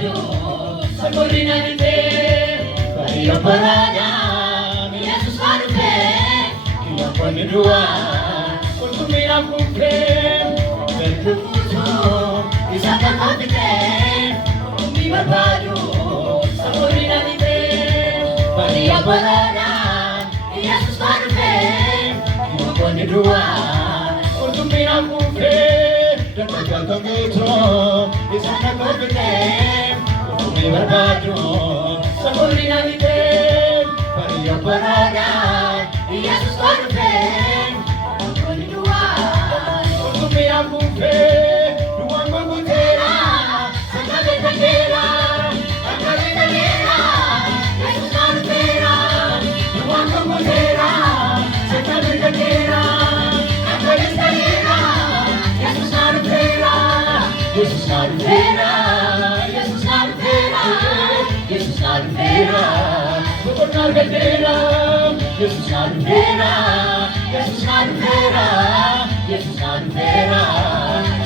barbadu sakurina nite Bariyo parada Yesus adufe Kiyo konidua Kuntumira kumpe Berkutu Isaka kopite Umi barbadu sakurina nite Bariyo parada Yesus adufe Kiyo konidua Kuntumira kumpe Berkutu Isaka kopite Umi barbadu sakurina nite Bariyo parada Yesus adufe Konidua Kuntumira kumpe Dua mengutera Sakale takera Sakale takera Yesus adufera Dua mengutera Sakale takera Sakale takera Yesus adufera Yesus adufera Yesus adufera Yesus adufera Benar gatera Yesus adufera Yesus adufera Yesus adufera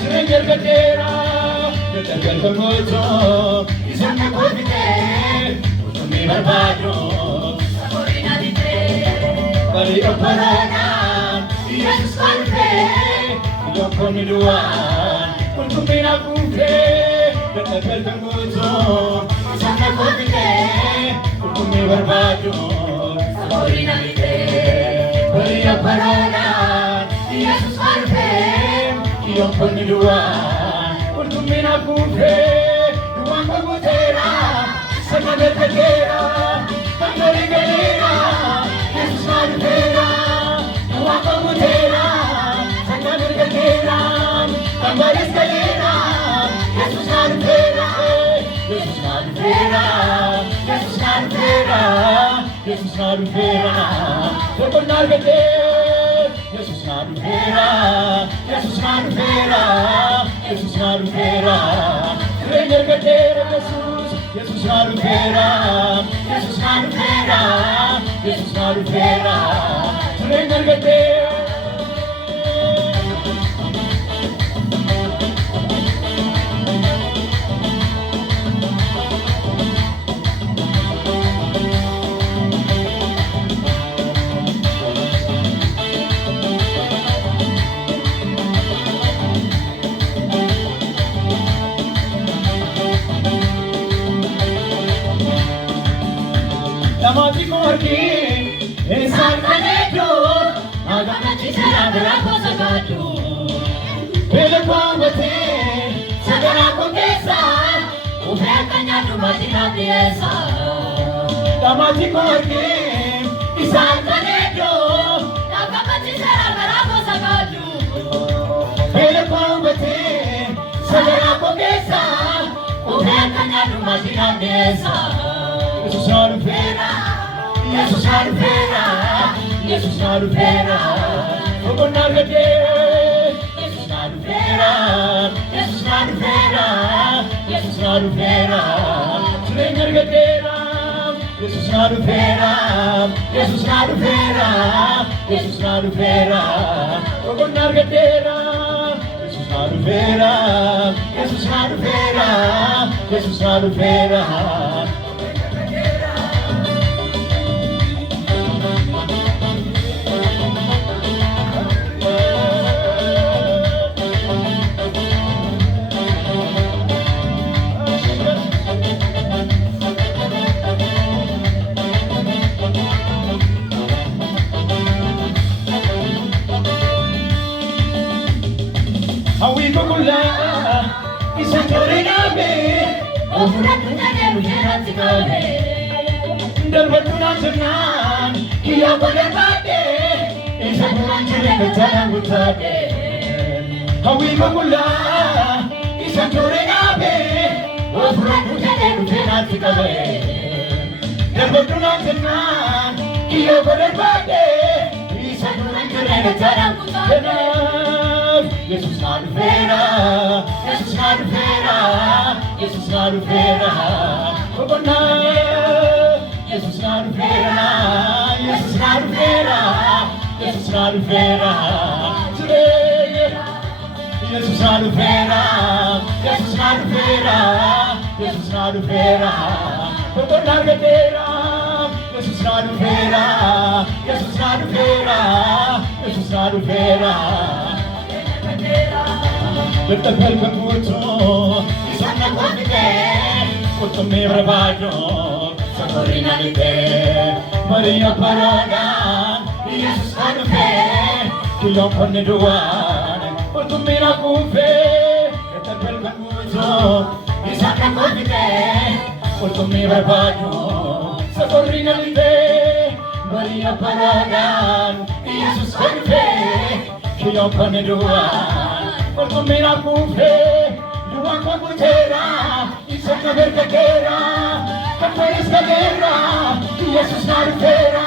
Serenyer gatera Detergan kemojo Isana kopite Utumi barbado Sakurina dite Bariyo parada Yesus adufe Kiyo konidua Kuntumira kumpe Detergan kemojo Isana kopite Utumi barbado Sakurina dite Bariyo parada Yesus adufe Kiyo konidua Kuntumira kumpe Dua mengutera Sakale takera Sakale takera Yesus adufera Dua mengutera Sakale takera Sakale takera Yesus adufera Yesus adufera Yesus adufera Yesus adufera Benar gatera Yesus adufera Yesus adufera Yesus adufera Serenyer gatera Yesus Yesus adufera Yesus adufera Yesus adufera Serenyer gatera Damati korki insan kanetu agama chisara berako sakatu Belkwamate sagara kongesa ufekanya tumatina piesa Damati korki insan kanetu agama chisara berako sakatu Belkwamate sagara kongesa ufekanya tumatina piesa Yesus adufera Yesus adufera Yesus adufera Benar gatera Yesus adufera Yesus adufera Yesus adufera Serenyer gatera Yesus adufera Yesus adufera Yesus adufera Benar gatera Yesus adufera Yesus adufera Yesus adufera Awi kukula Isang kore nabe Ofurat kutane mujerat sikabe Dalbatunan sunan Kiyo kore bate Isang kulan cire kecana mutade Awi kukula Isang kore nabe Ofurat kutane mujerat sikabe Dalbatunan sunan Kiyo kore bate Isang kulan cire kecana mutade Yesus adufera Yesus adufera Yesus adufera Benar Yesus adufera Yesus adufera Yesus adufera Yesus adufera Yesus adufera Yesus adufera dhufeera boqonnaa argadheera Yesuus naa dhufeera Yesuus naa dhufeera Yesuus naa dhufeera Dadhabel kan guutu isaan na qoodite qurxummii barbaadu safarii na dhibe Maria Paroodhaan Yesuus naa dhufe kiyyoon konni duwwaan qurxummii na kuufe Dadhabel kan guutu isaan na qoodite qurxummii barbaadu safarii na dhibe Maria Paroodhaan Yesuus naa dhufe kiyyoon konni duwwaan qurxummii na kuufe duwwaan kan guuteera isa na bergateera kan fayyis gateera Yesuus naa dhufeera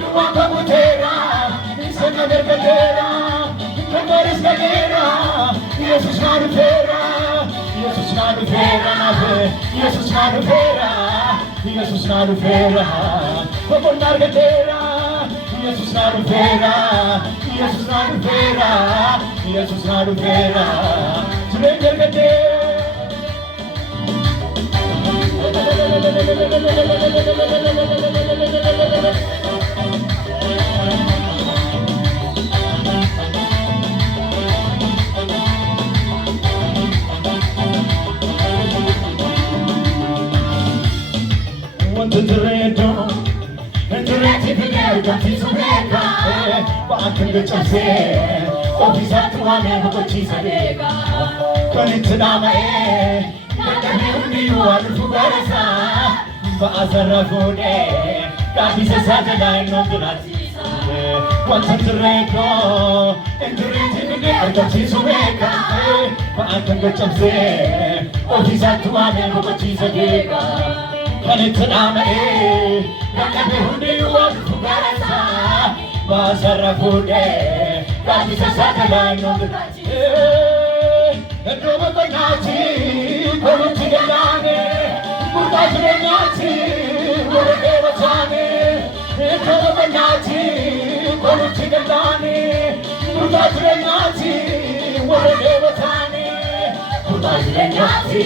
duwwaan kan guuteera isa na bergateera kan fayyis gateera Yesuus naa dhufeera Yesuus naa dhufeera nafe Yesuus naa dhufeera Yesuus naa dhufeera boqonnaa argateera Yesuus naa dhufeera Yesuus naa dhufeera Yesuus naa dhufeera jireenya argateera wanti jireenya Enduretti fidel gamtisu beeka Ba'akin gachabsee ofiisaatti waamee boqochiisa beeka Kan itti dhaama'ee dadhabee hundiyyuu waan dhufu garasaa Ba'a sarara fuudhee gaaddisa isaa jalaa innoon jiraachisa Wanta jirreekoo enduretti fidel gamtisu beeka Ba'akin gachabsee ofiisaatti waamee boqochiisa beeka Kan itti dhaama'ee dadhabee hundiyyuu waan dhufu garasaa Ba'a sarara fuudhee gaaddisa isaa jalaa innoon jiraachisa Iddoo boqonnaatti kolutti galaane murtaa jireenyaatti warra dheebotaane Iddoo boqonnaatti kolutti galaane murtaa jireenyaatti warra dheebotaane Murtaa jireenyaatti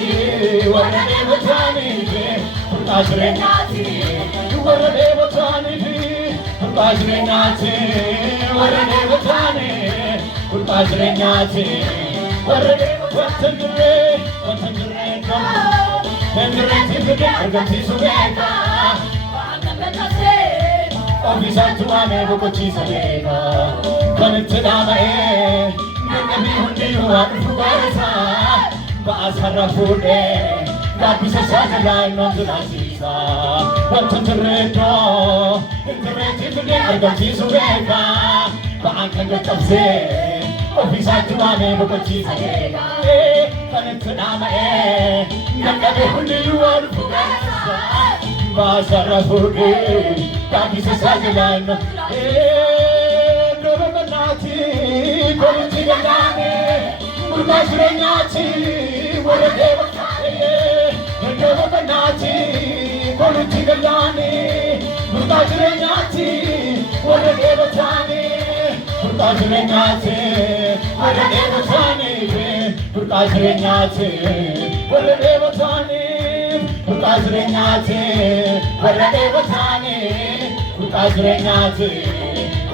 warra dheebotaane Murtaa jireenyaatti warra dheebotaane Murtaa jireenyaatti warra dheebotaane Murtaa jireenyaatti warra dheebotaane Wanta jirree enduretti fidel argamsiisu beeka Ba'akin gachabsee ofiisaatti waamee boqochiisa beeka Kan itti dhaama'ee dadhabee hundiyyuu waan dhufu garasaa Ba'a sarara fuudhee gaaddisa isaa jalaa innoon jiraachisa Wanta jirree enduretti fidel argamsiisu beeka Ba'akin gachabsee ofiisaatti waamee boqochiisa beeka Kan itti dhaama'ee dadhabee hundiyyuu waan dhufu garasaa Ba'a sarara fuudhee gaaddisa isaa jalaa innoon Iddoo boqonnaatti kolutti galaane murtaa jireenyaatti warra dheebotaane Iddoo boqonnaatti kolutti galaane murtaa jireenyaatti warra dheebotaane Murtaa jireenyaatti warra dheebotaane Murtaa jireenyaatti warra dheebotaane Murtaa jireenyaatti warra dheebotaane Murtaa jireenyaatti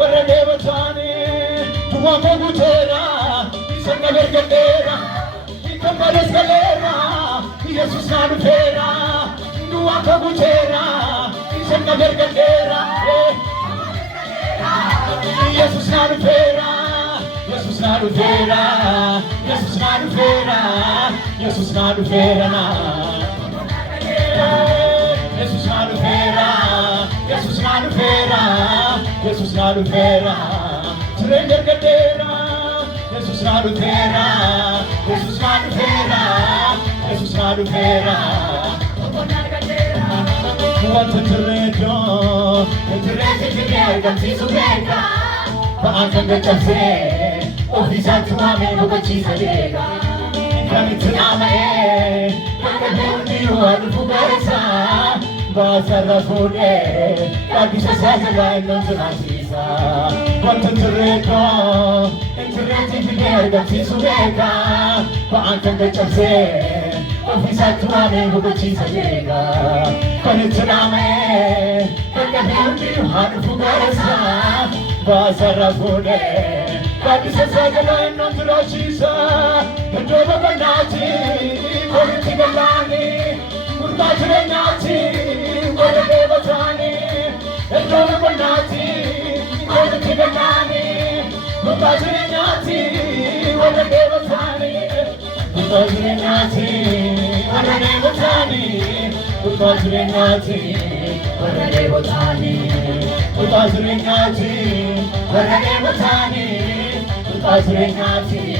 warra dheebotaane Duwwaan koo guuteera isa na bergateera Kan fayyis galeera Yesuus naa dhufeera Duwwaan koo guuteera isa na bergateera Yesuus naa dhufeera Yesuus naa dhufeera Yesuus naa dhufeera Yesuus naa dhufeera Yesuus naa dhufeera Yesuus naa dhufeera Yesuus naa dhufeera jireenya argadheera Yesuus naa dhufeera Yesuus naa dhufeera Yesuus naa dhufeera Wanta jirreetti fidel argamsiisu beeka Ba'akin gachabsee ofiisaatti waamee boqochiisa beeka Kan itti dhaama'ee dadhabee hundiyyuu waan dhufu garasaa Ba'a sarara fuudhee gaaddisa isaa jalaa innoon jiraachisa Wanta jirreetti fidel argamsiisu beeka Ba'akin gachabsee ufisatu ame hukuchisa jega Konituname Kakahundi hanu fugarasa Basara fude Kabisa sagala nonturachisa Ndoba banati Konitigalani Murtajre nati Wada devatani Ndoba banati Konitigalani Murtajre nati Wada devatani Murtajre nati Wada devatani Murtajre nati Wada devatani Murtajre nati Wada devatani Murtajre nati